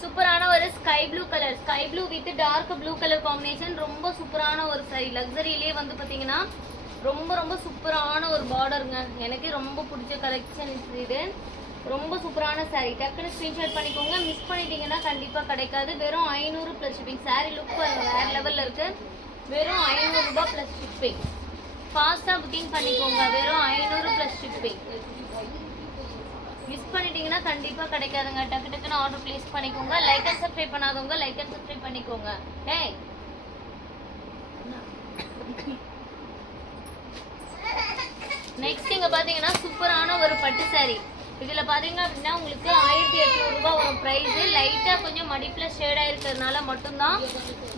சூப்பரான ஒரு sky blue colour, sky blue with dark blue colour combination. ரொம்ப சூப்பரான ஒரு சாரி. லக்ஸரியிலே வந்து பார்த்தீங்கன்னா ரொம்ப ரொம்ப சூப்பரான ஒரு பார்டருங்க. எனக்கு ரொம்ப பிடிச்ச கலெக்ஷன் இது. ரொம்ப சூப்பரான சாரி. டக்குன்னு ஸ்க்ரீன்ஷாட் பண்ணிக்கோங்க. மிஸ் பண்ணிட்டீங்கன்னா கண்டிப்பாக கிடைக்காது. வெறும் 500 ப்ளஸ் ஷிப்பிங். சாரி லுக் வேறு லெவலில் இருக்குது. வெறும் 500 ரூபாய் ப்ளஸ் ஷிப்பிங். ஃபாஸ்ட்டாக புக்கிங் பண்ணிக்கோங்க. வெறும் 500 ப்ளஸ் ஷிப்பிங். மிஸ் பண்ணிட்டீங்கன்னா கண்டிப்பாக கிடைக்காதுங்க. டக்கு டக்குன்னு ஆர்டர் ப்ளேஸ் பண்ணிக்கோங்க. லைக் அண்ட் சப்ஸ்கிரைப் பண்ணாதவங்க லைக் அண்ட் சப்ஸ்கிரைப் பண்ணிக்கோங்க. ஏய் நெக்ஸ்ட் இங்கே பார்த்தீங்கன்னா சூப்பரான ஒரு பட்டு சாரி. இதில் பார்த்தீங்க அப்படின்னா உங்களுக்கு 1800 ரூபாய் வரும் ப்ரைஸு. லைட்டாக கொஞ்சம் மடிப்பில் ஷேடாக இருக்கிறதுனால மட்டும்தான்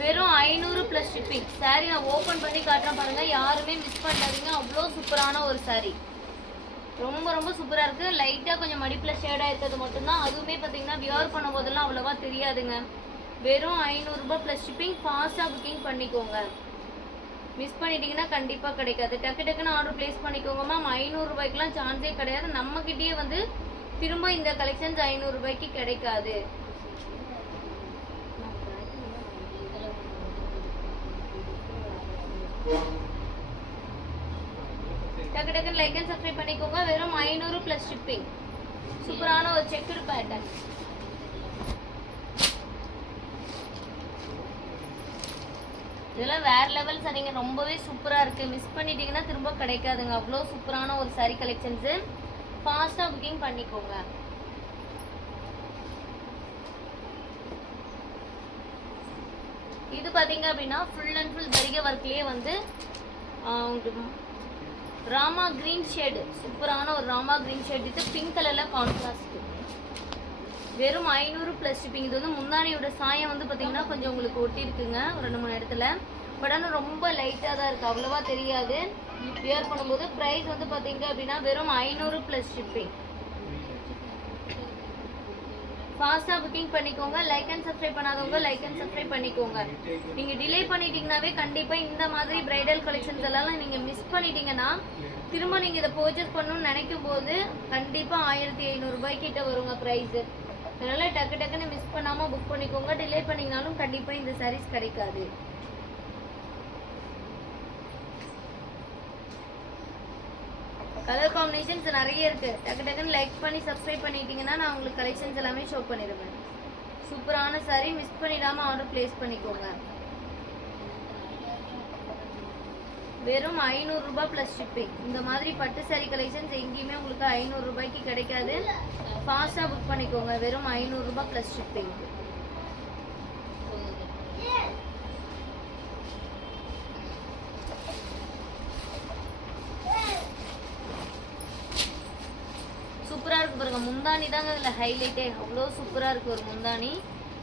வெறும் 500 ப்ளஸ் ஷிப்பிங். சாரி நான் ஓப்பன் பண்ணி காட்டுறேன் பாருங்கள். யாருமே மிஸ் பண்ணாதீங்க. அவ்வளோ சூப்பரான ஒரு சாரி. ரொம்ப ரொம்ப சூப்பராக இருக்குது. லைட்டாக கொஞ்சம் மடிப்பில் ஷேடாக இருக்கிறது மட்டும்தான். அதுவுமே பார்த்தீங்கன்னா வியர் பண்ணும் போதெல்லாம் அவ்வளோவா தெரியாதுங்க. வெறும் 500 ரூபாய் ப்ளஸ் ஷிப்பிங். ஃபாஸ்ட்டாக புக்கிங் பண்ணிக்கோங்க. மிஸ் பண்ணிட்டீங்கன்னா கண்டிப்பாக கிடைக்காது. டக்கு டக்குன்னு ஆர்டர் ப்ளேஸ் பண்ணிக்கோங்க மேம். 500 ரூபாய்க்குலாம் சான்ஸே கிடையாது. நம்மக்கிட்டேயே வந்து திரும்ப இந்த கலெக்ஷன்ஸ் 500 ரூபாய்க்கு கிடைக்காது. டக்கு டக்குன்னு லைக் அண்ட் சப்ஸ்கிரைப் பண்ணிக்கோங்க. வெறும் 500 ப்ளஸ் ஷிப்பிங். சூப்பரான ஒரு செக்குடு பேட்டர்ன். இதெல்லாம் வேற லெவல் சாரிங்க. ரொம்பவே சூப்பராக இருக்குது. மிஸ் பண்ணிட்டீங்கன்னா திரும்ப கிடைக்காதுங்க. அவ்வளோ சூப்பரான ஒரு சாரி கலெக்ஷன்ஸு. ஃபாஸ்ட்டாக புக்கிங் பண்ணிக்கோங்க. இது பார்த்தீங்க அப்படின்னா ஃபுல் அண்ட் ஃபுல் ஜரிகை ஒர்க்லேயே வந்து ராமா கிரீன் ஷேடு. சூப்பரான ஒரு ராமா கிரீன் ஷேட். இது பிங்க் கலரில் கான்ட்ராஸ்ட். வெறும் 500 ப்ளஸ் ஷிப்பிங். இது வந்து முந்தானியோட சாயம் வந்து பார்த்தீங்கன்னா கொஞ்சம் உங்களுக்கு ஒட்டி இருக்குங்க ஒரு 2-3 இடத்துல. பட் ஆனால் ரொம்ப லைட்டாக தான் இருக்குது. அவ்வளோவா தெரியாது வியர் பண்ணும்போது. ப்ரைஸ் வந்து பார்த்தீங்க அப்படின்னா வெறும் 500 ப்ளஸ் ஷிப்பிங். ஃபாஸ்ட்டாக புக்கிங் பண்ணிக்கோங்க. லைக் அண்ட் சப்ஸ்கிரைப் பண்ணாதவங்க லைக் அண்ட் சப்ஸ்கிரைப் பண்ணிக்கோங்க. நீங்கள் டிலே பண்ணிட்டீங்கன்னாவே கண்டிப்பாக இந்த மாதிரி பிரைடல் கலெக்ஷன்ஸ் எல்லாம் நீங்கள் மிஸ் பண்ணிட்டீங்கன்னா திரும்ப நீங்கள் இதை பர்ச்சேஸ் பண்ணணும்னு நினைக்கும் போது கண்டிப்பாக 1500 ரூபாய் கிட்ட வருங்க ப்ரைஸு. அதனால் டக்கு டக்குன்னு மிஸ் பண்ணாமல் புக் பண்ணிக்கோங்க. டிலே பண்ணிங்கனாலும் கண்டிப்பாக இந்த சாரீஸ் கிடைக்காது. கலர் காம்பினேஷன்ஸ் நிறைய இருக்குது. டக்கு டக்குன்னு லைக் பண்ணி சப்ஸ்கிரைப் பண்ணிட்டீங்கன்னா நான் உங்களுக்கு கலெக்ஷன்ஸ் எல்லாமே ஷோ பண்ணிடுவேன். சூப்பரான சாரீ. மிஸ் பண்ணிடாமல் ஆர்டர் ப்ளேஸ் பண்ணிக்கோங்க. வெறும் 500 ரூபாய் ப்ளஸ் ஷிப்பிங். இந்த மாதிரி பட்டு சாரி கலெக்ஷன்ஸ் எங்கேயுமே உங்களுக்கு 500 ரூபாய்க்கு கிடைக்காது. ஃபாஸ்ட்டாக புக் பண்ணிக்கோங்க. வெறும் 500 ரூபாய் ப்ளஸ் ஷிப்பிங். சூப்பராக இருக்குது பாருங்கள். முந்தானி தாங்க இதில் ஹைலைட்டே. அவ்வளோ சூப்பராக இருக்குது ஒரு முந்தானி.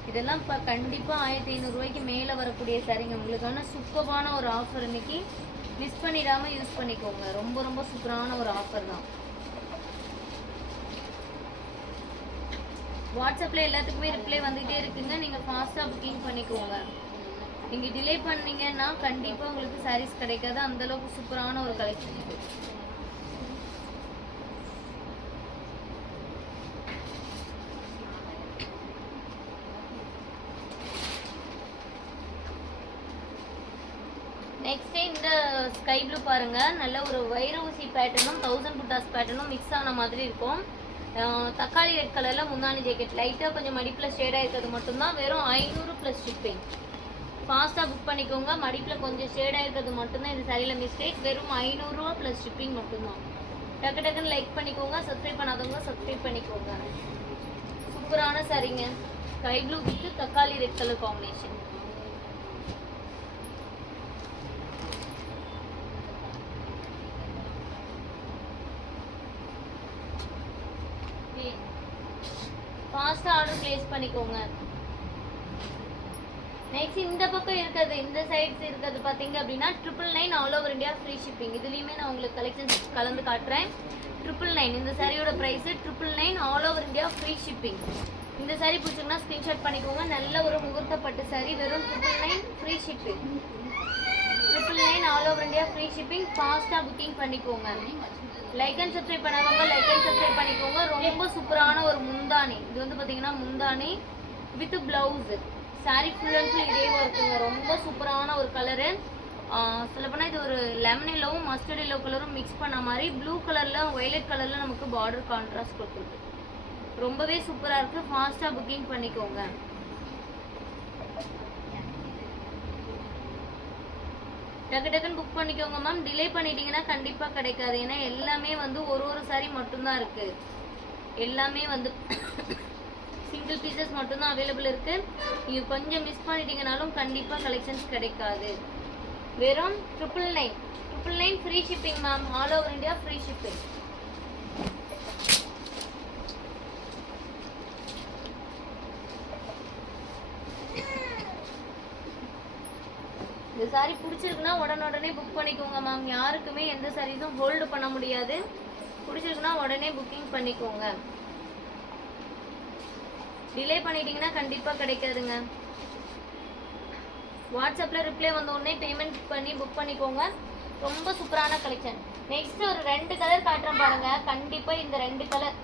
இதெல்லாம் இப்போ கண்டிப்பாக 1500 ரூபாய்க்கு மேலே வரக்கூடிய சாரிங்க. உங்களுக்கான சூப்பரான ஒரு ஆஃபர் இன்னைக்கு. மிஸ் பண்ணிடாமல் யூஸ் பண்ணிக்கோங்க. ரொம்ப ரொம்ப சூப்பரான ஒரு ஆஃபர் தான். வாட்ஸ்அப்பில் எல்லாத்துக்குமே ரிப்ளை வந்துகிட்டே இருக்குங்க. நீங்கள் ஃபாஸ்ட்டாக புக்கிங் பண்ணிக்கோங்க. நீங்கள் டிலே பண்ணீங்கன்னா கண்டிப்பாக உங்களுக்கு சாரீஸ் கிடைக்காது. அந்தளவுக்கு சூப்பரான ஒரு கலெக்ஷன் இது. நெக்ஸ்ட் இந்த ஸ்கை ப்ளூ பாருங்க. நல்ல ஒரு வைர ஊசி பேட்டர்னும் 1000 புட்டாஸ் பேட்டர்னும் மிக்ஸ் ஆன மாதிரி இருக்கும். தக்காளி ரெட் கலரில் முந்தானி ஜாக்கெட். லைட்டாக கொஞ்சம் மடிப்பில் ஷேடாக இருக்கிறது மட்டும்தான். வெறும் 500 ப்ளஸ் ஷிப்பிங். ஃபாஸ்ட்டாக புக் பண்ணிக்கோங்க. மடிப்பில் கொஞ்சம் ஷேடாக இருக்கிறது மட்டும்தான் இது சரியில் மிஸ்டேக். வெறும் 500 ரூபா ப்ளஸ் ஷிப்பிங் மட்டும்தான். டக்கு டக்குன்னு லைக் பண்ணிக்கோங்க. சப்ஸ்கிரைப் பண்ணாதவங்க சப்ஸ்கிரைப் பண்ணிக்கோங்க. சூப்பரான சாரிங்க. ஸ்கை ப்ளூ வித் தக்காளி ரெட் கலர் காம்பினேஷன். ஃபாஸ்ட்டாக ஆர்டர் ப்ளேஸ் பண்ணிக்கோங்க. நெக்ஸ்ட் இந்த பக்கம் இருக்கிறது, இந்த சைட்ஸ் இருக்கிறது பார்த்தீங்க அப்படின்னா 999 all over India free shipping. இதுலேயுமே நான் உங்களுக்கு கலெக்ஷன்ஸ் கலந்து காட்டுறேன். 999 இந்த சாரியோட price 999 all over India free shipping. இந்த சாரி பிடிச்சிங்கன்னா ஸ்க்ரீன்ஷாட் பண்ணிக்கோங்க. நல்ல ஒரு முகூர்த்தப்பட்டு சாரி. வெறும் 999 free shipping. 999 all over India free shipping. ஃபாஸ்ட்டாக புக்கிங் பண்ணிக்கோங்க. லைக் அண்ட் சப்ஸ்கிரைப் பண்ணாதவங்க லைக் அண்ட் சப்ஸ்கிரைப் பண்ணிக்கோங்க. ரொம்ப சூப்பரான ஒரு முந்தானி. இது வந்து பார்த்தீங்கன்னா முந்தானி with blouse. Sari full and full இதே இருக்குங்க. ரொம்ப சூப்பரான ஒரு கலரு. சொல்லப்போனால் இது ஒரு லெமன் எல்லோவும் மஸ்டர்ட் எல்லோ கலரும் மிக்ஸ் பண்ண மாதிரி ப்ளூ கலரில் ஒய்லட் கலரில் நமக்கு பார்டர் கான்ட்ராஸ்ட் கொடுத்துருக்கு. ரொம்பவே சூப்பராக இருக்குது. ஃபாஸ்ட்டாக புக்கிங் பண்ணிக்கோங்க. டக்கு டக்குன்னு புக் பண்ணிக்கோங்க மேம். டிலே பண்ணிட்டீங்கன்னா கண்டிப்பாக கிடைக்காது. ஏன்னா எல்லாமே வந்து ஒரு சாரி மட்டும்தான் இருக்குது. எல்லாமே வந்து சிங்கிள் பீசஸ் மட்டும்தான் அவைலபிள் இருக்குது. நீங்கள் கொஞ்சம் மிஸ் பண்ணிட்டீங்கனாலும் கண்டிப்பாக கலெக்ஷன்ஸ் கிடைக்காது. வெறும் 999 free shipping ma'am. All over India free shipping. இந்த சாரி பிடிச்சிருக்குன்னா உடனே புக் பண்ணிக்கோங்க மேம். யாருக்குமே எந்த சாரீஸும் ஹோல்டு பண்ண முடியாது. பிடிச்சிருக்குன்னா உடனே புக்கிங் பண்ணிக்கோங்க. டிலே பண்ணிட்டீங்கன்னா கண்டிப்பாக கிடைக்காதுங்க. வாட்ஸ்அப்பில் ரிப்ளை வந்த உடனே பேமெண்ட் பண்ணி புக் பண்ணிக்கோங்க. ரொம்ப சூப்பரான கலெக்ஷன். நெக்ஸ்ட் ஒரு 2 கலர் காட்டுறேன் பாருங்க. கண்டிப்பாக இந்த 2 கலர்,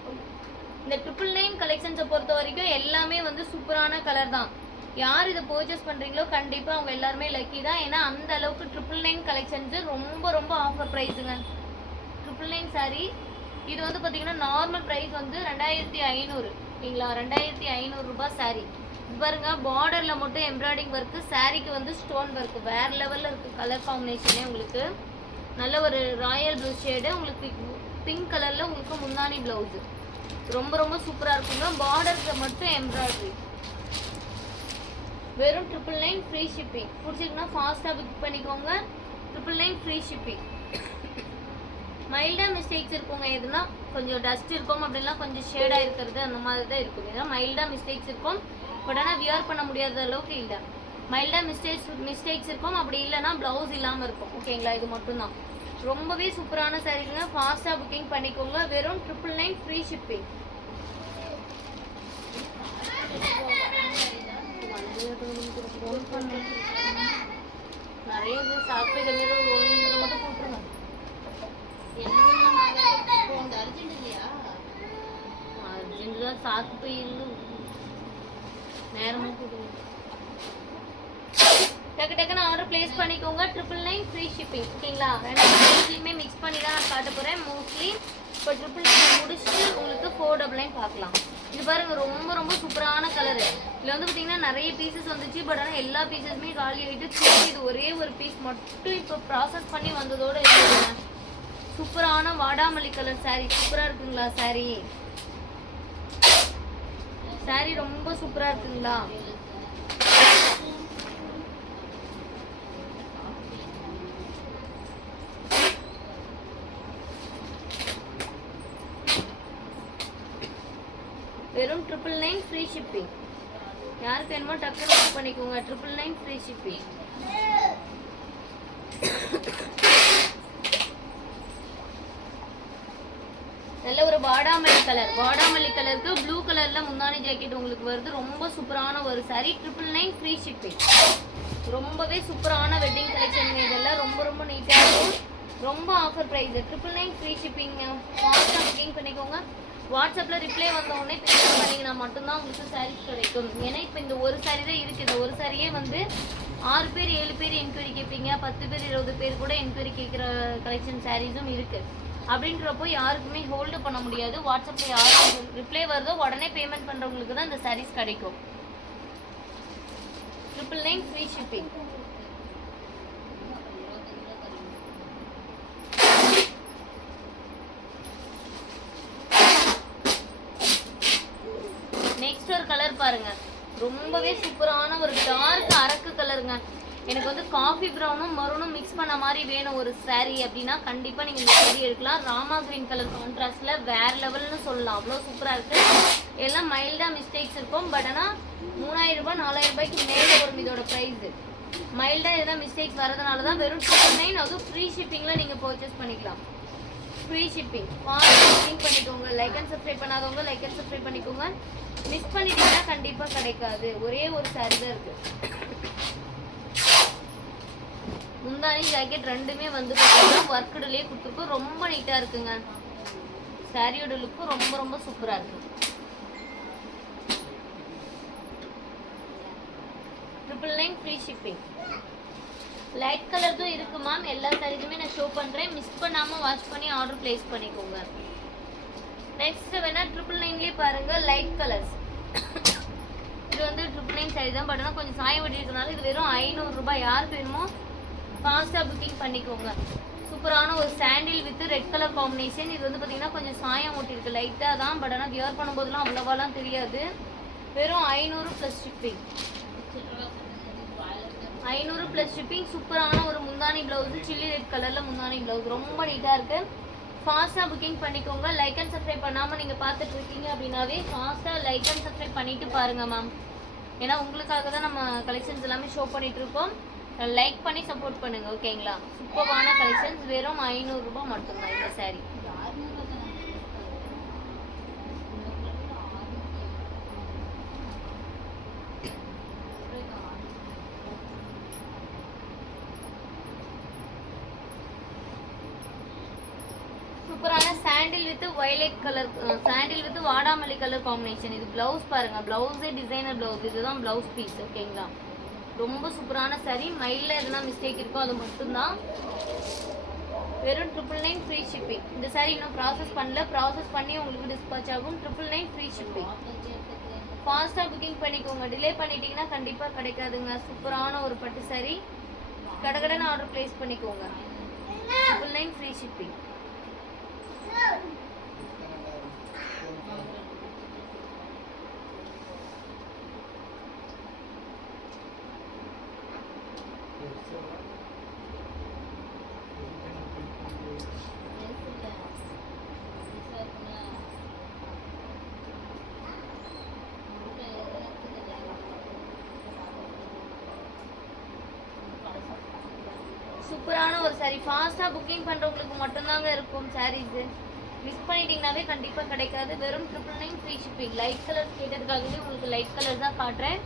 இந்த 999 கலெக்ஷன்ஸை பொறுத்த வரைக்கும் எல்லாமே வந்து சூப்பரான கலர் தான். யார் இதை பர்ச்சேஸ் பண்ணுறீங்களோ கண்டிப்பாக அவங்க எல்லாருமே லக்கி தான். ஏன்னா அந்த அளவுக்கு 999 கலெக்ஷன்ஸு ரொம்ப ஆஃபர் ப்ரைஸுங்க. 999 சாரி இது வந்து பார்த்தீங்கன்னா நார்மல் ப்ரைஸ் வந்து 2500 ஓகேங்களா. 2500 ரூபாய் சாரி. பாருங்க பார்டரில் மட்டும் எம்ப்ராய்டிங் ஒர்க்கு, சாரிக்கு வந்து ஸ்டோன் ஒர்க்கு வேறு லெவலில் இருக்குது. கலர் காம்பினேஷனே உங்களுக்கு நல்ல ஒரு ராயல் ப்ளூ ஷேடு, உங்களுக்கு பிங்க் கலரில் உங்களுக்கு முந்தானி ப்ளவுஸு ரொம்ப சூப்பராக இருக்குங்க. பார்டருக்கு மட்டும் எம்ப்ராய்டரி. வெறும் 999 ஃப்ரீ ஷிப்பிங். பிடிச்சிருக்குன்னா ஃபாஸ்ட்டாக புக் பண்ணிக்கோங்க. 999 ஃப்ரீ ஷிப்பிங். மைல்டாக மிஸ்டேக்ஸ் இருக்குங்க. எதுனா கொஞ்சம் டஸ்ட் இருக்கும், அப்படின்னா கொஞ்சம் ஷேடாக இருக்கிறது அந்த மாதிரி தான் இருக்கும். இதெல்லாம் மைல்டாக மிஸ்டேக்ஸ் இருக்கும். பட் ஆனால் வியர் பண்ண முடியாத அளவுக்கு இல்லை. மைல்டாக மிஸ்டேக்ஸ் இருக்கும். அப்படி இல்லைன்னா ப்ளவுஸ் இல்லாமல் இருக்கும். ஓகேங்களா. இது மட்டும்தான். ரொம்பவே சூப்பரான சாரீஸுங்க. ஃபாஸ்ட்டாக புக்கிங் பண்ணிக்கோங்க. வெறும் 999 ஃப்ரீ ஷிப்பிங். நிறைய இது சாப்பிட்டு ஒன்று மட்டும் கூப்பிட்டுருங்க. அர்ஜென்ட் தான் சாப்பிட்டு இல்லை நேரமும் கூப்பிடுங்க. டக்குன்னு ஆர்டர் பிளேஸ் பண்ணிக்கோங்க. 999 ஃப்ரீ ஷிப்பிங். ஓகேங்களா. 2 ப்ரைஸ்லையுமே மிக்ஸ் பண்ணி தான் நான் காட்ட போகிறேன் மோஸ்ட்லி. இப்போ 999 முடிச்சுட்டு உங்களுக்கு 499 பார்க்கலாம். இது பாருங்க ரொம்ப சூப்பரான கலரு. இதில் வந்து பார்த்தீங்கன்னா நிறைய பீசஸ் வந்துச்சு. பட் ஆனால் எல்லா பீசஸுமே காலி ஆகிட்டு திருப்பி இது ஒரே ஒரு பீஸ் மட்டும் இப்போ ப்ராசஸ் பண்ணி வந்ததோடு இருக்குங்க. சூப்பரான வாடாமல்லி கலர் சாரீ. சூப்பராக இருக்குங்களா சாரீ? சாரீ ரொம்ப சூப்பராக இருக்குங்களா? வெறும் 999 ஃப்ரீ ஷிப்பிங். யாருக்கு வேணுமோ டக்குனு புக் பண்ணிக்கோங்க. 999 ஃப்ரீ ஷிப்பிங். நல்ல ஒரு வாடாமல்லி கலர். வாடாமல்லி கலருக்கு ப்ளூ கலர்ல முந்தானி ஜாக்கெட் உங்களுக்கு வருது. ரொம்ப சூப்பரான ஒரு சாரி. 999 free shipping. ரொம்பவே சூப்பரான வெட்டிங் கலெக்ஷன். இதெல்லாம் ரொம்ப நீட்டாக இருக்கும். ரொம்ப ஆஃபர் ப்ரைஸ். 999 free shipping. ஃபாஸ்ட்டாக புக்கிங் பண்ணிக்கோங்க. வாட்ஸ்அப்பில் ரிப்ளை வந்த உடனே பேமெண்ட் பண்ணிங்கன்னா மட்டும்தான் உங்களுக்கு சாரீஸ் கிடைக்கும். ஏன்னா இப்போ இந்த ஒரு சாரீ தான் இருக்குது. இந்த ஒரு சாரியே வந்து 6 பேர் 7 பேர் என்கொயரி கேட்பீங்க. 10 பேர் 20 பேர் கூட என்கொயரி கேட்குற கலெக்ஷன் சாரீஸும் இருக்குது. அப்படின்றப்போ யாருக்குமே ஹோல்டு பண்ண முடியாது. வாட்ஸ்அப்பில் யாரும் ரிப்ளை வருதோ உடனே பேமெண்ட் பண்ணுறவங்களுக்கு தான் இந்த சாரீஸ் கிடைக்கும். 999 ஃப்ரீ ஷிப்பிங். நெக்ஸ்ட் ஒரு கலர் பாருங்க. ரொம்பவே சூப்பரான ஒரு டார்க் அரக்கு கலருங்க. எனக்கு வந்து காஃபி ப்ரௌனும் மரூனும் மிக்ஸ் பண்ண மாதிரி வேணும் ஒரு சாரீ அப்படின்னா கண்டிப்பாக நீங்கள் இந்த சாரீ எடுக்கலாம். ராமா கிரீன் கலர் கான்ட்ராஸ்டில் வேறு லெவல்னு சொல்லலாம். அவ்வளோ சூப்பராக இருக்குது. எல்லாம் மைல்டாக மிஸ்டேக்ஸ் இருக்கும். பட் ஆனால் 3000 ரூபாய் 4000 ரூபாய்க்கு மேலே வரும் இதோட ப்ரைஸு. மைல்டாக எதாவது மிஸ்டேக்ஸ் வரதுனால தான் வெறும் 999. அதுவும் ஃப்ரீ ஷிப்பிங்கில் நீங்கள் பர்ச்சேஸ் பண்ணிக்கலாம். Free shipping. ஷிப்பிங் பண்ணிக்கோங்க. லைக் அண்ட் சப்ஸ்கிரைப் பண்ணாதவங்க லைக் அண்ட் சப்ஸ்கிரைப் பண்ணிக்கோங்க. மிஸ் பண்ணிட்டீங்கன்னா கண்டிப்பாக கிடைக்காது. ஒரே ஒரு சாரி தான் இருக்குது. முந்தானி ஜாக்கெட் ரெண்டுமே வந்து பார்த்தீங்கன்னா ஒர்க்குடுலேயே கொடுத்துருக்கோம். ரொம்ப நீட்டாக இருக்குங்க. சாரியோட லுக்கு ரொம்ப ரொம்ப சூப்பரா இருக்கு. 999 ஃப்ரீ ஷிப்பிங். லைட் கலர் தான் இருக்கு மேம். எல்லா சாரீஸுமே நான் ஷோ பண்றேன். மிஸ் பண்ணாம வாஷ் பண்ணி ஆர்டர் பிளேஸ் பண்ணிக்கோங்க. நெக்ஸ்ட் வேணா 999லே பாருங்க லைட் கலர்ஸ். இது வந்து 999 சாரி தான். பட் ஆனால் கொஞ்சம் சாயம் வெட்டிருக்கனால இது வெறும் 500 ரூபாய். யாருக்கு வேணுமோ ஃபாஸ்ட்டாக புக்கிங் பண்ணிக்கோங்க. சூப்பரான ஒரு சாண்டில் வித் ரெட் கலர் காம்பினேஷன். இது வந்து பார்த்தீங்கன்னா கொஞ்சம் சாயம் ஓட்டிருக்கு லைட்டாக தான். பட் ஆனால் வியர் பண்ணும்போதெல்லாம் அவ்வளோவாலாம் தெரியாது. வெறும் 500 ப்ளஸ் ஷிப்பிங். 500 plus shipping. சூப்பரான ஒரு முந்தானி ப்ளவுஸு, சில்லி ரெட் கலரில் முந்தானி ப்ளவுஸ். ரொம்ப நீட்டாக இருக்குது. ஃபாஸ்ட்டாக புக்கிங் பண்ணிக்கோங்க. லைக் அண்ட் சப்ஸ்கிரைப் பண்ணாமல் நீங்கள் பார்த்துட்டு இருக்கீங்க அப்படின்னாவே ஃபாஸ்ட்டாக லைக் அண்ட் சப்ஸ்கிரைப் பண்ணிவிட்டு பாருங்கள் மேம். ஏன்னா உங்களுக்காக தான் நம்ம கலெக்ஷன்ஸ் எல்லாமே ஷோ பண்ணிகிட்ருக்கோம். லைக் பண்ணி சப்போர்ட் பண்ணுங்கள், ஓகேங்களா? சூப்பரான கலெக்ஷன்ஸ். வெறும் 500 ரூபாய் மட்டும்தான் இந்த சாரீ. சூப்பரான sandal with violet colour, sandal with வாடாமல்லி கலர் காம்பினேஷன். இது பிளவுஸ் பாருங்க. பிளவுஸே டிசைனர் பிளவுஸ். இதுதான் பிளவுஸ் பீஸ், ஓகேங்களா? ரொம்ப சூப்பரான சாரி. மைல்ல எதுனா மிஸ்டேக் இருக்கோ அது மட்டும்தான். வெறும் 999 ஃப்ரீ ஷிப்பிங். இந்த சாரி இன்னும் ப்ராசஸ் பண்ணல. ப்ராசஸ் பண்ணி உங்களுக்கு டிஸ்பாச் ஆகும். 999 ஃப்ரீ ஷிப்பிங். ஃபாஸ்ட்டாக புக்கிங் பண்ணிக்கோங்க. டிலே பண்ணிட்டீங்கன்னா கண்டிப்பாக கிடைக்காதுங்க. சூப்பரான ஒரு பட்டு சாரி. கடகடன்னு ஆர்டர் பிளேஸ் பண்ணிக்கோங்க. 999 ஃப்ரீ ஷிப்பிங். சூப்பரான ஒரு சாரி. ஃபாஸ்ட்டாக புக்கிங் பண்ணுறவங்களுக்கு மட்டும்தாங்க இருக்கும் சாரீஸு. மிஸ் பண்ணிட்டீங்கன்னாவே கண்டிப்பாக கிடைக்காது. வெறும் 999 ஃப்ரீ ஷிப்பிங். லைட் கலர் கேட்டதுக்காகவே உங்களுக்கு லைட் கலர் தான் காட்டுறேன்.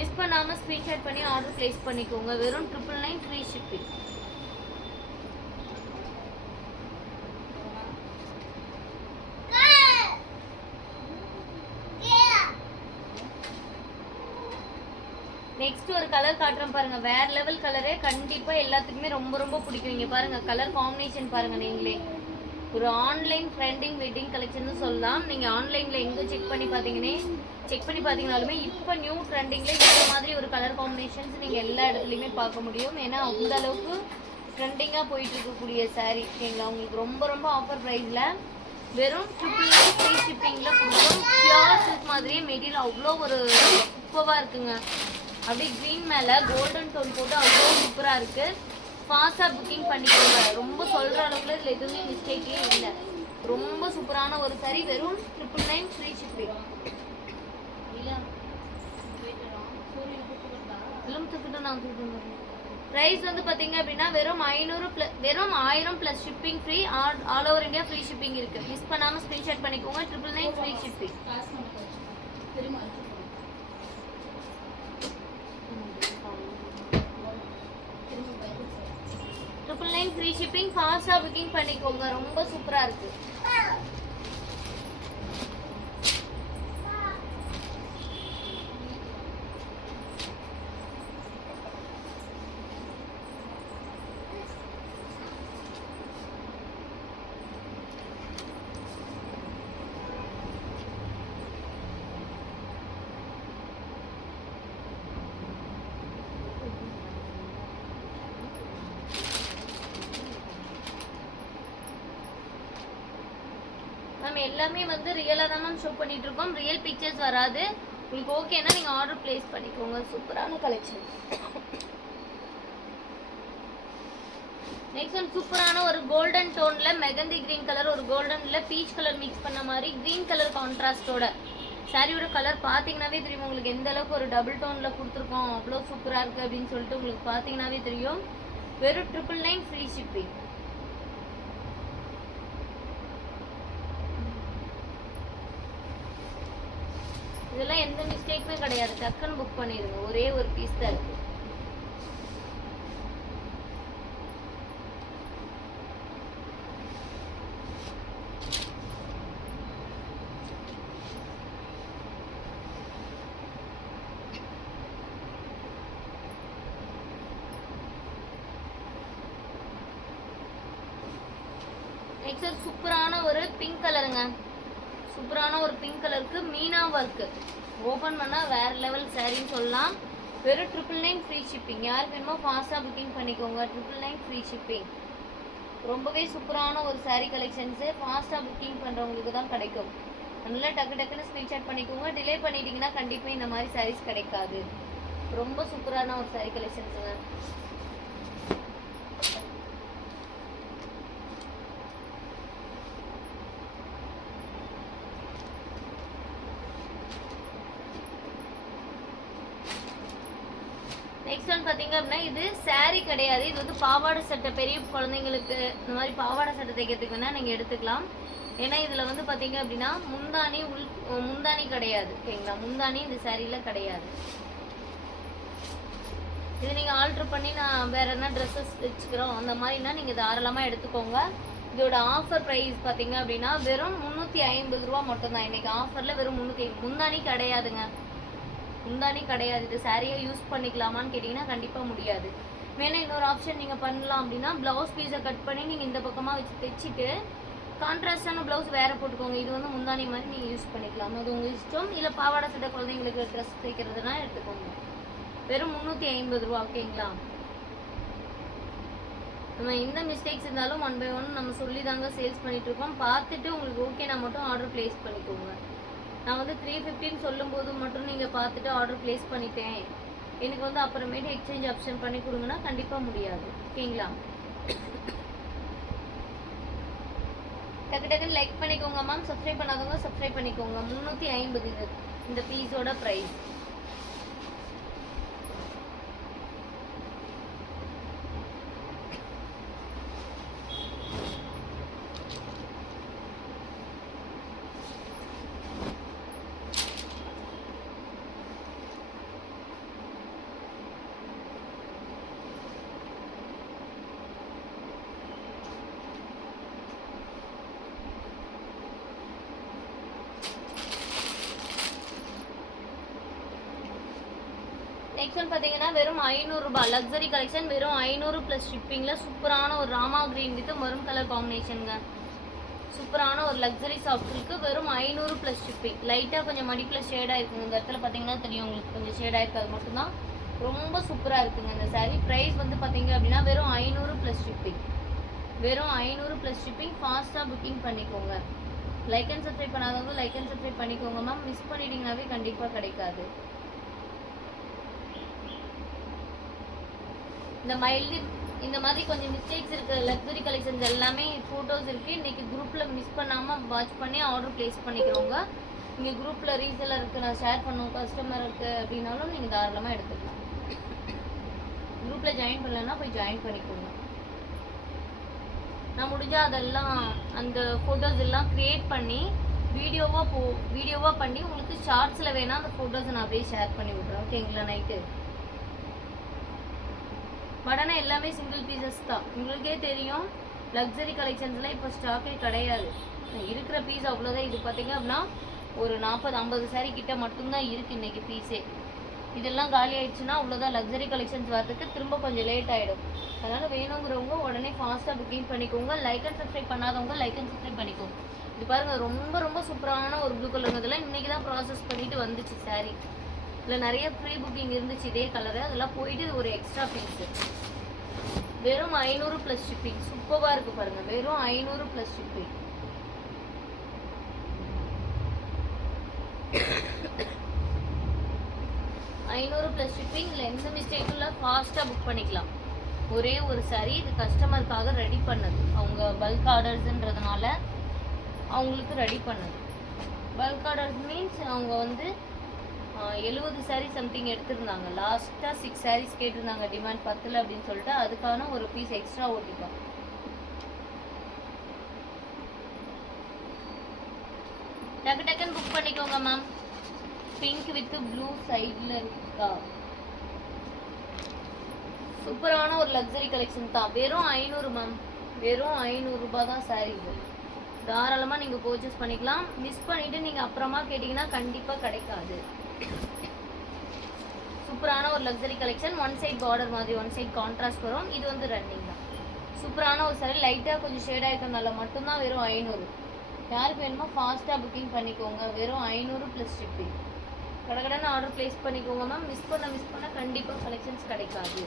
மிஸ் பண்ணாமல் ஸ்க்ரீன்ஷாட் பண்ணி ஆர்டர் பிளேஸ் பண்ணிக்கோங்க. வெறும் 999 ஃப்ரீ ஷிப்பிங். நெக்ஸ்ட் ஒரு கலர் காட்டுறேன் பாருங்க. வேற லெவல் கலரே. கண்டிப்பா எல்லாத்துக்குமே ரொம்ப ரொம்ப பிடிக்கும். இங்க பாருங்க கலர் காம்பினேஷன் பாருங்க. நீங்களே ஒரு ஆன்லைன் ட்ரெண்டிங் வெட்டிங் கலெக்ஷன் சொல்லலாம். நீங்க ஆன்லைன்ல எங்க செக் பண்ணி பார்த்தீங்கனாலுமே இப்போ நியூ ட்ரெண்டிங்ல இந்த மாதிரி ஒரு கலர் காம்பினேஷன்ஸ் நீங்க எல்லா இடத்துலையுமே பார்க்க முடியும். ஏன்னா அந்த அளவுக்கு ட்ரெண்டிங்கா போயிட்டு இருக்கக்கூடிய சாரீ, ஓகேங்களா? உங்களுக்கு ரொம்ப ரொம்ப ஆஃபர் ப்ரைஸ்ல வெறும் 999 ஃப்ரீ ஷிப்பிங்ல கொடுக்குறோம். பியூர் சில்க் மாதிரியே மெட்டீரியல் அவ்வளோ ஒரு சூப்பரா இருக்குங்க. அப்படியே க்ரீன் மேலே கோல்டன் டோன் போட்டு அவ்வளோ சூப்பராக இருக்குது. ஃபாஸ்ட்டாக புக்கிங் பண்ணிக்கோங்க. ரொம்ப சொல்கிற அளவுக்கு இதில் எதுவுமே மிஸ்டேக்கே இல்லை. ரொம்ப சூப்பரான ஒரு சாரி. வெறும் 999 ஃப்ரீ ஷிப்பிங். ப்ரைஸ் வந்து பார்த்தீங்க அப்படின்னா வெறும் 1000 plus shipping free. All over India free shipping இருக்குது. மிஸ் பண்ணாமல் ஸ்க்ரீன்ஷாட் பண்ணிக்கோங்க. 999 ஃப்ரீ ஷிப்பிங். 999 free shipping. ஃபாஸ்ட்டாக புக்கிங் பண்ணிக்கோங்க. ரொம்ப சூப்பராக இருக்குது. நம்ம எல்லாமே வந்து ரியலாக தான் மேம் ஷோ பண்ணிட்டு இருக்கோம். ரியல் பிக்சர்ஸ் வராது. உங்களுக்கு ஓகேன்னா நீங்கள் ஆர்டர் பிளேஸ் பண்ணிக்கோங்க. சூப்பரான கலெக்ஷன். நெக்ஸ்ட் ஒன் சூப்பரான ஒரு கோல்டன் டோன்ல மெகந்தி கிரீன் கலர், ஒரு கோல்டன்ல பீச் கலர் மிக்ஸ் பண்ண மாதிரி கிரீன் கலர் கான்ட்ராஸ்டோட சாரியோட கலர் பார்த்தீங்கன்னாவே தெரியும் உங்களுக்கு எந்த அளவுக்கு ஒரு டபுள் டோன்ல கொடுத்துருக்கோம். அவ்வளோ சூப்பராக இருக்குது அப்படின்னு சொல்லிட்டு உங்களுக்கு பார்த்தீங்கன்னாவே தெரியும். வெறும் 999 ஃப்ரீ ஷிப்பிங். இதெல்லாம் எந்த மிஸ்டேக்குமே கிடையாது. டக்குன்னு புக் பண்ணிடுங்க. ஒரே ஒரு பீஸ் தான் இருக்கு. நெக்ஸ்ட் சூப்பரான ஒரு பிங்க் கலருங்க. சூப்பரான ஒரு பிங்க் கலருக்கு மீனா ஒர்க்கு. ஓப்பன் பண்ணால் வேறு லெவல் சாரின்னு சொல்லலாம். வெறும் 999 ஃப்ரீ ஷிப்பிங். யாருக்கு வேணுமோ ஃபாஸ்ட்டாக புக்கிங் பண்ணிக்கோங்க. 999 ஃப்ரீ ஷிப்பிங். ரொம்பவே சூப்பரான ஒரு சாரீ கலெக்ஷன்ஸு. ஃபாஸ்ட்டாக புக்கிங் பண்ணுறவங்களுக்கு தான் கிடைக்கும். நல்லா டக்குன்னு ஸ்க்ரீன்ஷாட் பண்ணிக்கோங்க. டிலே பண்ணிட்டீங்கன்னா கண்டிப்பாக இந்த மாதிரி சாரீஸ் கிடைக்காது. ரொம்ப சூப்பரான ஒரு சாரீ கலெக்ஷன்ஸுங்க. நெக்ஸ்ட் ஒன் பார்த்தீங்க அப்படின்னா இது சாரீ கிடையாது. இது வந்து பாவாடை சட்டை. பெரிய குழந்தைங்களுக்கு இந்த மாதிரி பாவாடை சட்டை தைக்கிறதுக்கு வேணால் நீங்கள் எடுத்துக்கலாம். ஏன்னா இதில் வந்து பார்த்தீங்க அப்படின்னா முந்தானி கிடையாது. ஓகேங்களா, முந்தானி இந்த சாரியில் கிடையாது. இது நீங்கள் ஆல்ட்ரு பண்ணி நான் வேறு என்ன ட்ரெஸ்ஸஸ் வச்சுக்கிறோம் அந்த மாதிரினா நீங்கள் தாராளமாக எடுத்துக்கோங்க. இதோட ஆஃபர் ப்ரைஸ் பார்த்தீங்க அப்படின்னா வெறும் 350 ரூபா மட்டும்தான். இன்றைக்கி ஆஃபரில் வெறும் 350. முந்தானி கிடையாதுங்க, முந்தானி கிடையாது. இது சாரியை யூஸ் பண்ணிக்கலாமான்னு கேட்டிங்கன்னா கண்டிப்பாக முடியாது. வேணா இன்னொரு ஆப்ஷன் நீங்கள் பண்ணலாம் அப்படின்னா ப்ளவுஸ் பீஸை கட் பண்ணி நீங்கள் இந்த பக்கமாக வச்சு தைச்சிட்டு கான்ட்ராஸ்டான ப்ளவுஸ் வேறு போட்டுக்கோங்க. இது வந்து முந்தானி மாதிரி நீங்கள் யூஸ் பண்ணிக்கலாம். அது உங்கள் இஷ்டம். இல்லை பாவாடை சட்டை குழந்தைங்களுக்கு ட்ரெஸ் தைக்கிறதுனா எடுத்துக்கோங்க. வெறும் 350 ரூபா. ஓகேங்களா, நம்ம எந்த மிஸ்டேக்ஸ் இருந்தாலும் 1 by 1 நம்ம சொல்லி தாங்க சேல்ஸ் பண்ணிகிட்ருக்கோம். பார்த்துட்டு உங்களுக்கு ஓகேனா மட்டும் ஆர்டர் ப்ளேஸ் பண்ணிக்கோங்க. நான் வந்து 350 சொல்லும்போது மட்டும் நீங்கள் பார்த்துட்டு ஆர்டர் ப்ளேஸ் பண்ணிட்டேன், எனக்கு வந்து அப்புறமேட்டு எக்ஸ்சேஞ்ச் ஆப்ஷன் பண்ணி கொடுங்கன்னா கண்டிப்பாக முடியாது. ஓகேங்களா, டக்குன்னு லைக் பண்ணிக்கோங்க மேம். சப்ஸ்கிரைப் பண்ணாதவங்க சப்ஸ்கிரைப் பண்ணிக்கோங்க. 350 இது இந்த பீஸோட ப்ரைஸ். நெக்ஸ்ட் ஒன் பார்த்தீங்கன்னா வெறும் 500 ரூபாய் லக்ஸரி கலெக்ஷன். வெறும் 500 ப்ளஸ் ஷிப்பிங்கில் சூப்பரான ஒரு Rama green with maroon colour காம்பினேஷனுங்க. சூப்பரான ஒரு லக்ஸரி சாஃப்ட் சில்க்கு. வெறும் 500 ப்ளஸ் ஷிப்பிங். லைட்டாக கொஞ்சம் மடி ப்ளஸ் ஷேடாக இருக்குங்க. இந்த இடத்துல பார்த்தீங்கன்னா தெரியும் உங்களுக்கு, கொஞ்சம் ஷேடாக இருக்குது மட்டும்தான். ரொம்ப சூப்பராக இருக்குங்க இந்த சாரீ. ப்ரைஸ் வந்து பார்த்தீங்க அப்படின்னா வெறும் 500 ப்ளஸ் ஷிப்பிங். வெறும் 500 ப்ளஸ் ஷிப்பிங். ஃபாஸ்ட்டாக புக்கிங் பண்ணிக்கோங்க. லைக் அண்ட் சப்ஸ்கிரைப் பண்ணாதவங்க லைக் அண்ட் சப்ஸ்கிரைப் பண்ணிக்கோங்க மேம். மிஸ் பண்ணிட்டீங்கன்னாவே கண்டிப்பாக கிடைக்காது. இந்த மாதிரி கொஞ்சம் மிஸ்டேக்ஸ் இருக்குது. லக்ஸரி கலெக்ஷன்ஸ் எல்லாமே ஃபோட்டோஸ் இருக்குது. இன்றைக்கி குரூப்பில் மிஸ் பண்ணாமல் வாட்ச் பண்ணி ஆர்டர் ப்ளேஸ் பண்ணிக்கிறோங்க. நீங்கள் குரூப்பில் ரீசெல்லர் இருக்குது, நான் ஷேர் பண்ணுவோம், கஸ்டமர் இருக்குது அப்படின்னாலும் நீங்கள் தாராளமாக எடுத்துக்கலாம். குரூப்பில் ஜாயின் பண்ணலன்னா போய் ஜாயின் பண்ணிக்கோங்க. நான் முடிஞ்சால் அதெல்லாம் அந்த ஃபோட்டோஸ் எல்லாம் க்ரியேட் பண்ணி வீடியோவாக பண்ணி உங்களுக்கு ஷார்ட்ஸில் வேணால் அந்த ஃபோட்டோஸை நான் அப்படியே ஷேர் பண்ணி விட்றேன். ஓகேங்களா, நைட்டு படனா எல்லாமே சிங்கிள் பீசஸ் தான். உங்களுக்கே தெரியும் லக்ஸரி கலெக்ஷன்ஸ்லாம் இப்போ ஸ்டாக்கே கிடையாது. இருக்கிற பீஸ் அவ்வளோதான். இது பார்த்தீங்க அப்படின்னா ஒரு 40-50 சாரீ கிட்ட மட்டும்தான் இருக்குது இன்றைக்கி பீஸே. இதெல்லாம் காலி ஆயிடுச்சுன்னா அவ்வளோதான். லக்ஸரி கலெக்ஷன்ஸ் வரதுக்கு திரும்ப கொஞ்சம் லேட் ஆகிடும். அதனால் வேணுங்கிறவங்க உடனே ஃபாஸ்ட்டாக புக்கிங் பண்ணிக்கோங்க. லைக் அண்ட் சப்ஸ்கிரைப் பண்ணாதவங்க லைக் அண்ட் சப்ஸ்கிரைப் பண்ணிக்கோங்க. இது பாருங்கள், ரொம்ப சூப்பரான ஒரு ப்ளூ கலர். இதெல்லாம் இன்றைக்கி தான் ப்ராசஸ் பண்ணிவிட்டு வந்துச்சு சாரீ. இதில் நிறைய ப்ரீ புக்கிங் இருந்துச்சு இதே கலரு. அதெல்லாம் போயிட்டு ஒரு எக்ஸ்ட்ரா பீஸு. வெறும் 500 ப்ளஸ் ஷிப்பிங். சூப்பராக இருக்குது பாருங்கள். வெறும் 500 ப்ளஸ் ஷிப்பிங். இதில் எந்த மிஸ்டேக்கும் இல்லை. ஃபாஸ்ட்டாக புக் பண்ணிக்கலாம். ஒரே ஒரு சாரீ. இது கஸ்டமருக்காக ரெடி பண்ணது. அவங்க பல்க் ஆர்டர்ஸுன்றதுனால அவங்களுக்கு ரெடி பண்ணது. பல்க் ஆர்டர்ஸ் மீன்ஸ் அவங்க வந்து 70 சாரீ சம்திங் எடுத்திருந்தாங்க. லாஸ்ட்டாக 6 சாரீஸ் கேட்டிருந்தாங்க. டிமாண்ட் 10 அப்படின்னு சொல்லிட்டு அதுக்கான ஒரு பீஸ் எக்ஸ்ட்ரா ஓட்டிட்டோம். டக்குன்னு புக் பண்ணிக்கோங்க மேம். பிங்க் வித் ப்ளூ சைடில் இருக்கா. சூப்பரான ஒரு லக்ஸரி கலெக்ஷன் தான். வெறும் 500 மேம். வெறும் 500 ரூபாய் தான் சாரீஸ். தாராளமாக நீங்கள் பர்ச்சேஸ் பண்ணிக்கலாம். மிஸ் பண்ணிவிட்டு நீங்கள் அப்புறமா கேட்டிங்கன்னா கண்டிப்பாக கிடைக்காது. சூப்பரான ஒரு luxury collection. One side border மாதிரி ஒன் சைட் கான்ட்ராஸ்ட் வரும். இது வந்து ரன்னிங் தான். சூப்பரான ஒரு saree, லைட்டாக கொஞ்சம் ஷேடாக இருக்கிறதுனால மட்டும்தான் வெறும் 500. யாருக்கு வேணுமோ ஃபாஸ்ட்டாக புக்கிங் பண்ணிக்கோங்க. வெறும் 500 ப்ளஸ் ஷிப்பிங். கடகடன்னு ஆர்டர் ப்ளேஸ் பண்ணிக்கோங்க மேம். மிஸ் பண்ண கண்டிப்பாக கலெக்ஷன்ஸ் கிடைக்காது.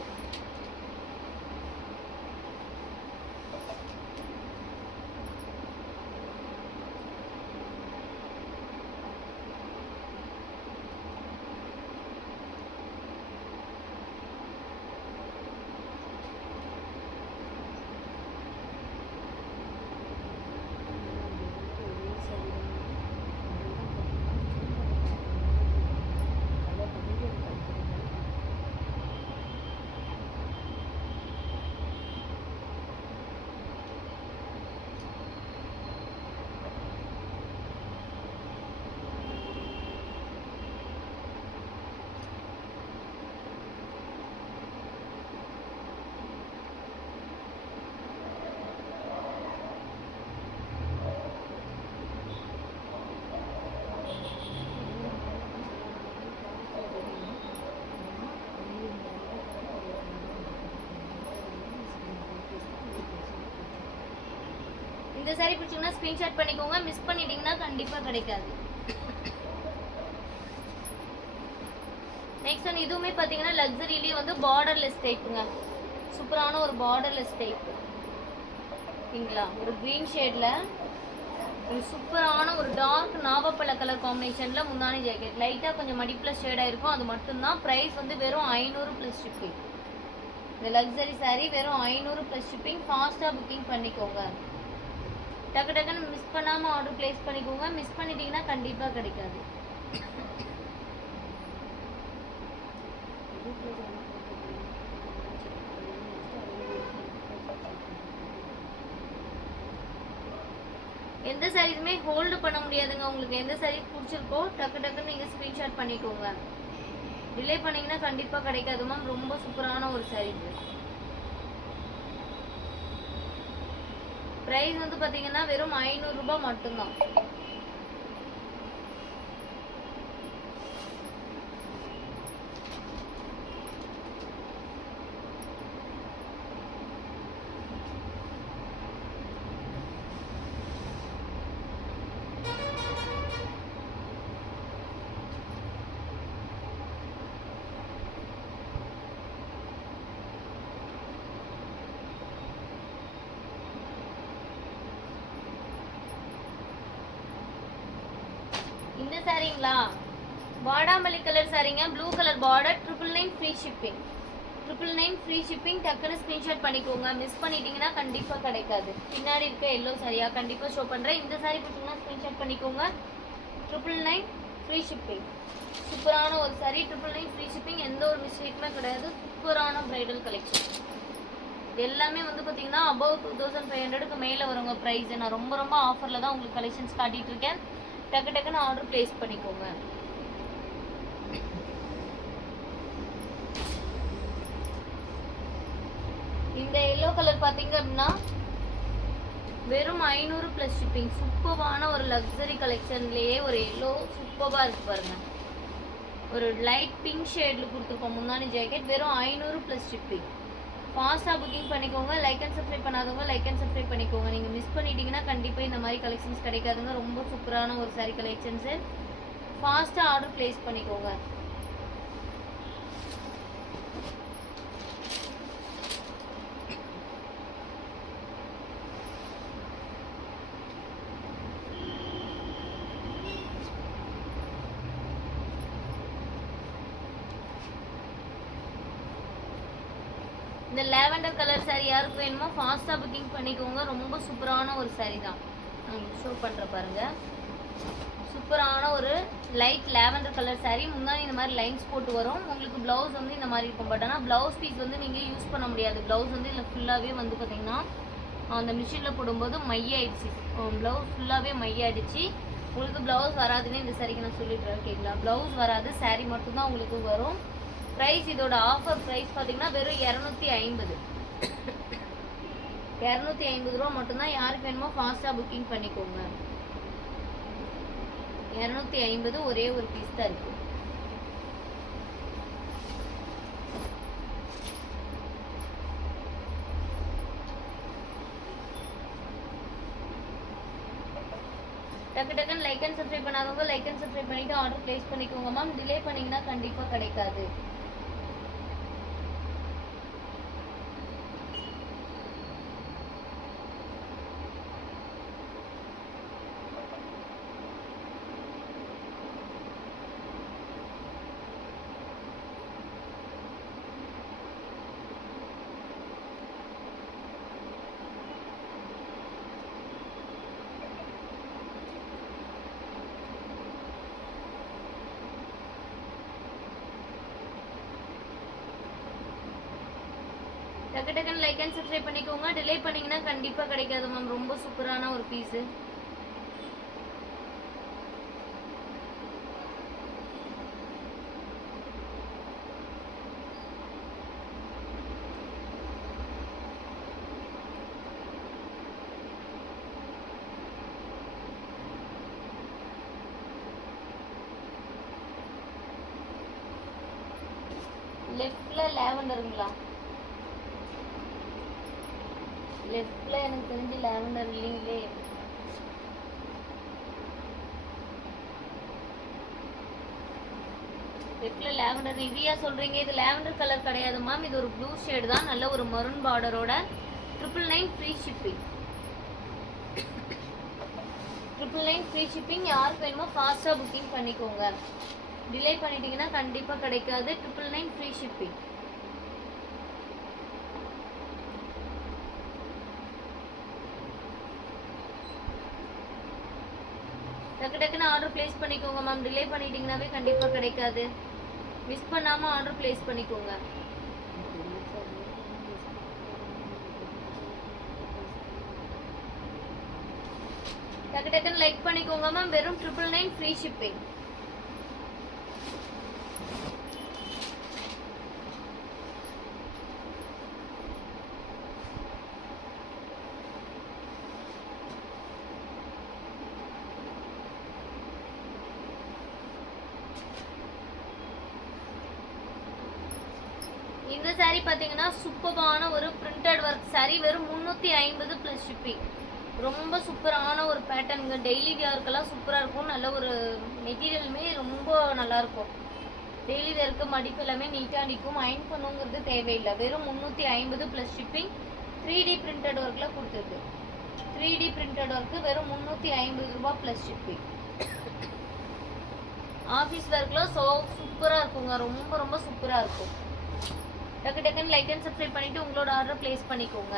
இந்த saree பிடிச்சிங்கன்னா ஸ்கிரீன்ஷாட் பண்ணிக்கோங்க. மிஸ் பண்ணிட்டீங்கன்னா கண்டிப்பா கிடைக்காது. நெக்ஸ்ட் ஒன் இதுவுமே பாத்தீங்கன்னா லக்ஸரியிலேயே வந்து பார்டர்லெஸ் டைப்புங்க. சூப்பரான ஒரு பார்டர்லெஸ் டைப். ஓகேங்களா, ஒரு கிரீன் ஷேட்ல ஒரு சூப்பரான ஒரு டார்க் நாவப்பழ கலர் காம்பினேஷன்ல முந்தானி ஜாக்கெட். லைட்டா கொஞ்சம் மடிப்புல ஷேடா இருக்கும். அது மட்டும்தான். பிரைஸ் வந்து வெறும் 500 ப்ளஸ் ஷிப்பிங். இந்த லக்ஸரி saree வெறும் 500 ப்ளஸ் ஷிப்பிங். ஃபாஸ்டா புக்கிங் பண்ணிக்கோங்க. டக்கு டக்குன்னு மிஸ் பண்ணாம ஆர்டர் பிளேஸ் பண்ணிக்கோங்க. மிஸ் பண்ணிட்டீங்கன்னா கண்டிப்பா கிடைக்காது. எந்த சாரீஸுமே ஹோல்டு பண்ண முடியாதுங்க. உங்களுக்கு எந்த சாரீ பிடிச்சிருக்கோ டக்கு டக்குன்னு நீங்க ஸ்கிரீன்ஷாட் பண்ணிக்கோங்க. டிலே பண்ணீங்கன்னா கண்டிப்பா கிடைக்காது மேம். ரொம்ப சூப்பரான ஒரு சாரீ. பிரைஸ் வந்து பாத்தீங்கன்னா வெறும் 500 ரூபாய் மட்டும்தான். இந்த சாரீங்களா, வாடாமல்லி கலர் சாரீங்க. Blue colour border. 999 free shipping. 999 free shipping. டக்குன்னு ஸ்கிரீன்ஷாட் பண்ணிக்கோங்க. மிஸ் பண்ணிட்டீங்கன்னா கண்டிப்பா கிடைக்காது. பின்னாடி இருக்க எல்லோ சாரியா கண்டிப்பா ஷோ பண்றேன். இந்த சாரி பிடிச்சிங்கன்னா ஸ்கிரீன்ஷாட் பண்ணிக்கோங்க. 999 ஃப்ரீ ஷிப்பிங். சூப்பரான ஒரு சாரி. 999 free shipping. எந்த ஒரு மிஸ்டேக்குமே கிடையாது. சூப்பரான பிரைடல் கலெக்ஷன். எல்லாமே வந்து பாத்தீங்கன்னா அபவ் 2500க்கு மேல வருங்க பிரைஸ். நான் ரொம்ப ஆஃபர்ல தான் உங்களுக்கு கலெக்ஷன்ஸ் காட்டிட்டு இருக்கேன். டக்கு டக்குன்னு ஆர்டர் பிளேஸ் பண்ணிக்கோங்க. இந்த எல்லோ கலர் பாத்தீங்க அப்படின்னா வெறும் 500 ப்ளஸ் ஷிப்பிங். சூப்பரான ஒரு லக்ஸரி கலெக்ஷன்லயே ஒரு எல்லோ சூப்பரா இருக்கு பாருங்க. ஒரு லைட் பிங்க் ஷேட்ல கொடுத்துருக்கோம் முந்தானி ஜாக்கெட். வெறும் 500 ப்ளஸ் ஷிப்பிங். ஃபாஸ்ட்டாக புக்கிங் பண்ணிக்கோங்க. லைக் அண்ட் சப்ஸ்கிரைப் பண்ணாதவங்க லைக் அண்ட் சப்ஸ்கிரைப் பண்ணிக்கோங்க. நீங்கள் மிஸ் பண்ணிட்டீங்கன்னா கண்டிப்பாக இந்த மாதிரி கலெக்ஷன்ஸ் கிடைக்காதுங்க. ரொம்ப சூப்பரான ஒரு சாரி கலெக்ஷன்ஸு. ஃபாஸ்ட்டாக ஆர்டர் பிளேஸ் பண்ணிக்கோங்க. இந்த லாவெண்டர் கலர் சாரி யாருக்கு வேணுமோ ஃபாஸ்ட்டாக புக்கிங் பண்ணிக்கோங்க. ரொம்ப சூப்பரான ஒரு சாரி தான். ஷோ பண்ணுற பாருங்க. சூப்பரான ஒரு லைட் லாவெண்டர் கலர் சாரி. முன்னாடி இந்த மாதிரி லைன்ஸ் போட்டு வரும். உங்களுக்கு ப்ளவுஸ் வந்து இந்த மாதிரி இருக்கும். பட் ஆனால் ப்ளவுஸ் பீஸ் வந்து நீங்கள் யூஸ் பண்ண முடியாது. ப்ளவுஸ் வந்து இதில் ஃபுல்லாகவே வந்து பார்த்தீங்கன்னா அந்த மிஷினில் போடும்போது மையாயிடுச்சு. ப்ளவுஸ் ஃபுல்லாகவே மையாயிடுச்சு. உங்களுக்கு ப்ளவுஸ் வராதுன்னு இந்த சாரிக்கு நான் சொல்லிடுறேன். ஓகேங்களா, ப்ளவுஸ் வராது. சாரி மட்டும்தான் உங்களுக்கு வரும். ப்ரைஸ் இதோட ஆஃபர் ப்ரைஸ் பார்த்தீங்கன்னா வெறும் 250. 250 ரூபா மட்டும்தான். யாருக்கு வேணுமோ ஃபாஸ்ட்டாக புக்கிங் பண்ணிக்கோங்க. 250 ஒரே ஒரு பீஸ் தான் இருக்கு. லைக் அண்ட் சப்ஸ்கிரைப் பண்ணாதவங்க லைக் அண்ட் சப்ஸ்கிரைப் பண்ணிட்டு ஆர்டர் பிளேஸ் பண்ணிக்கோங்க மேம். டிலே பண்ணீங்கன்னா கண்டிப்பா கிடைக்காது. டக்கு டக்குன்னு லைக் அண்ட் சப்ஸ்கிரைப் பண்ணிக்கோங்க. டிலே பண்ணீங்கன்னா கண்டிப்பா கிடைக்காது மேம். ரொம்ப சூப்பரான ஒரு பீஸ். லெஃப்ட்ல லாவெண்டருங்களா? லெஃப்ட்ல எனக்கு தெரிஞ்சு லாவெண்டர் இல்லைங்களே. லெஃப்ட்ல லாவெண்டர் ரிவியா சொல்றீங்க. இது லாவெண்டர் கலர் கிடையாது மேம். இது ஒரு ப்ளூ ஷேட் தான். நல்ல ஒரு மரூன் பார்டரோட 999 ஃப்ரீ ஷிப்பிங். 999 free shipping. யாருக்கு வேணுமோ ஃபாஸ்டா புக்கிங் பண்ணிக்கோங்க. டிலே பண்ணிட்டீங்கன்னா கண்டிப்பா கிடைக்காது. 999 ஃப்ரீ ஷிப்பிங். டக்கு டக்குன்னு ஆர்டர் பிளேஸ் பண்ணிக்கோங்க மேம். டிலே பண்ணிட்டீங்கன்னாவே கண்டிப்பா கிடைக்காது. மிஸ் பண்ணாம ஆர்டர் பிளேஸ் பண்ணிக்கோங்க. டக்கு டக்குன்னு லைக் பண்ணிக்கோங்க மேம். வெறும் 999 ஃப்ரீ ஷிப்பிங். இந்த சாரி பாத்தீங்கன்னா சூப்பரான ஒரு பிரிண்டட் ஒர்க் சாரி. வெறும் 350 பிளஸ் ஷிப்பிங். ரொம்ப சூப்பரான ஒரு பேட்டர்னுங்க. டெய்லி வியர்க்கெல்லாம் சூப்பரா இருக்கும். நல்ல ஒரு மெட்டீரியலுமே ரொம்ப நல்லா இருக்கும். டெய்லி வியர்க்கு மடிப்பு எல்லாமே நீட்டா நிற்கும். அயன் பண்ணுங்கிறது தேவையில்லை. வெறும் 350 பிளஸ் ஷிப்பிங். 3D பிரிண்டட் ஒர்க்ல கொடுத்துருக்கு. 3D பிரிண்டட் ஒர்க்கு வெறும் 350 ரூபாய் பிளஸ் ஷிப்பிங். ஆஃபீஸ் ஒர்க்லாம் சூப்பரா இருக்குங்க. ரொம்ப ரொம்ப சூப்பரா இருக்கும். டக்கு டக்குன்னு லைக் அண்ட் சப்ஸ்கிரைப் பண்ணிட்டு உங்களோட ஆர்டர் பிளேஸ் பண்ணிக்கோங்க.